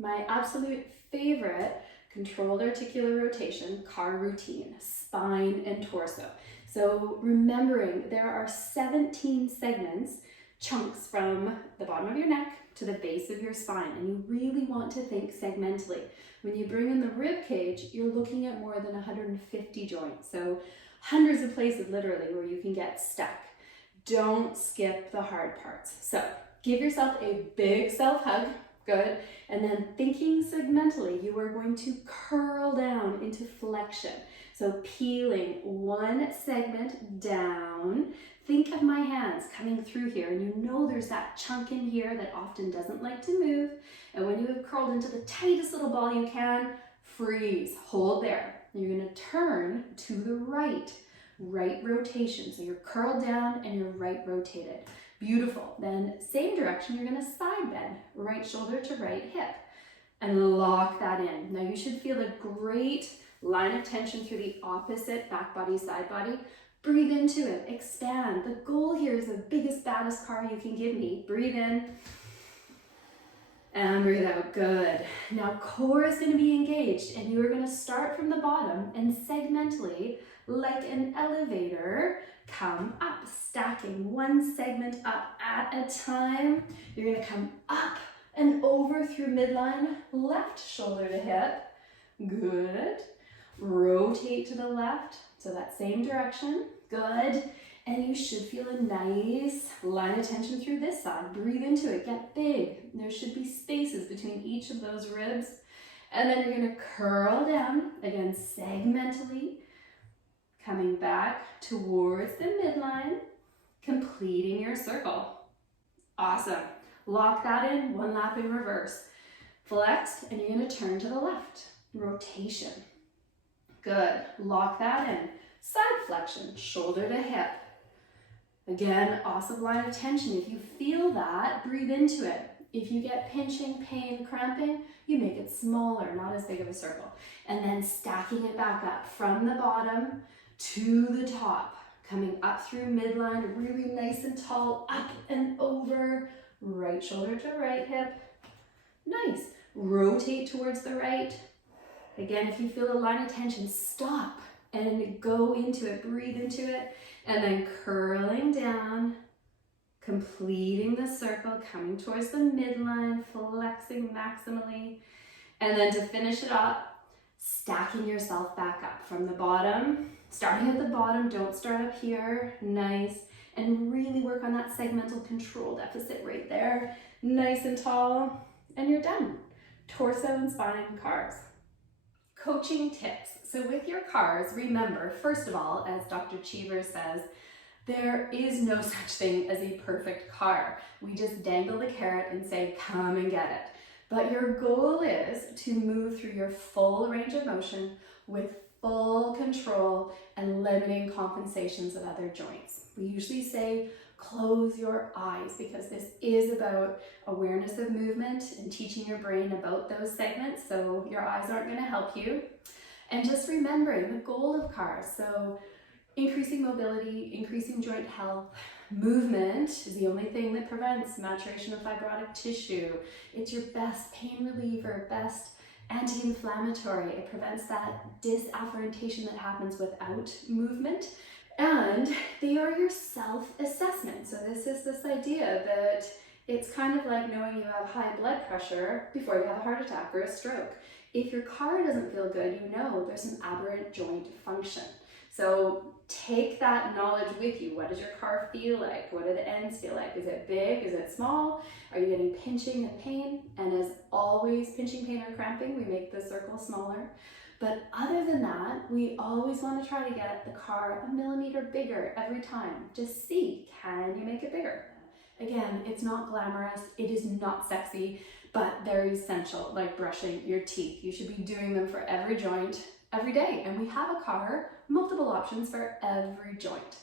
My absolute favorite controlled articular rotation car routine, spine and torso. So remembering there are 17 segments, chunks from the bottom of your neck to the base of your spine, and you really want to think segmentally. When you bring in the rib cage, you're looking at more than 150 joints, so hundreds of places literally where you can get stuck. Don't skip the hard parts. So give yourself a big self hug, good, and then thinking segmentally, you are going to curl down into flexion. So peeling one segment down. Think of my hands coming through here, and you know there's that chunk in here that often doesn't like to move. And when you have curled into the tightest little ball you can, freeze, hold there. You're gonna turn to the right rotation. So you're curled down and you're right rotated. Beautiful. Then same direction, you're gonna side bend, right shoulder to right hip, and lock that in. Now you should feel a great line of tension through the opposite back body, side body. Breathe into it, expand. The goal here is the biggest, baddest car you can give me. Breathe in and breathe out, good. Now core is gonna be engaged, and you are gonna start from the bottom and segmentally, like an elevator, come up, stacking one segment up at a time. You're gonna come up and over through midline, left shoulder to hip, good. Rotate to the left, so that same direction, good. And you should feel a nice line of tension through this side. Breathe into it, get big. There should be spaces between each of those ribs. And then you're gonna curl down, again, segmentally, coming back towards the midline, completing your circle. Awesome. Lock that in, one lap in reverse. Flex, and you're gonna turn to the left. Rotation. Good. Lock that in. Side flexion, shoulder to hip. Again, awesome line of tension. If you feel that, breathe into it. If you get pinching, pain, cramping, you make it smaller, not as big of a circle. And then stacking it back up from the bottom to the top, coming up through midline, really nice and tall, up and over, right shoulder to right hip. Nice. Rotate towards the right. Again, if you feel a line of tension, stop and go into it, breathe into it, and then curling down, completing the circle, coming towards the midline, flexing maximally, and then to finish it up, stacking yourself back up from the bottom, starting at the bottom, don't start up here, nice, and really work on that segmental control deficit right there, nice and tall, and you're done. Torso and spine cars. Coaching tips. So with your cars, remember, first of all, as Dr. Cheever says, there is no such thing as a perfect car. We just dangle the carrot and say, come and get it. But your goal is to move through your full range of motion with full control and limiting compensations of other joints. We usually say, close your eyes, because this is about awareness of movement and teaching your brain about those segments, so your eyes aren't going to help you. And just remembering the goal of cars, so increasing mobility, increasing joint health. Movement is the only thing that prevents maturation of fibrotic tissue. It's your best pain reliever, best anti-inflammatory. It prevents that disafferentation that happens without movement. And they are your self-assessment. So this is this idea that it's kind of like knowing you have high blood pressure before you have a heart attack or a stroke. If your car doesn't feel good, you know there's an aberrant joint function. So take that knowledge with you. What does your car feel like? What do the ends feel like? Is it big? Is it small? Are you getting pinching and pain? And as always, pinching, pain, or cramping, we make the circle smaller. But other than that, we always want to try to get the car a millimeter bigger every time. Just see, can you make it bigger? Again, it's not glamorous, it is not sexy, but they're essential, like brushing your teeth. You should be doing them for every joint, every day. And we have a car, multiple options for every joint.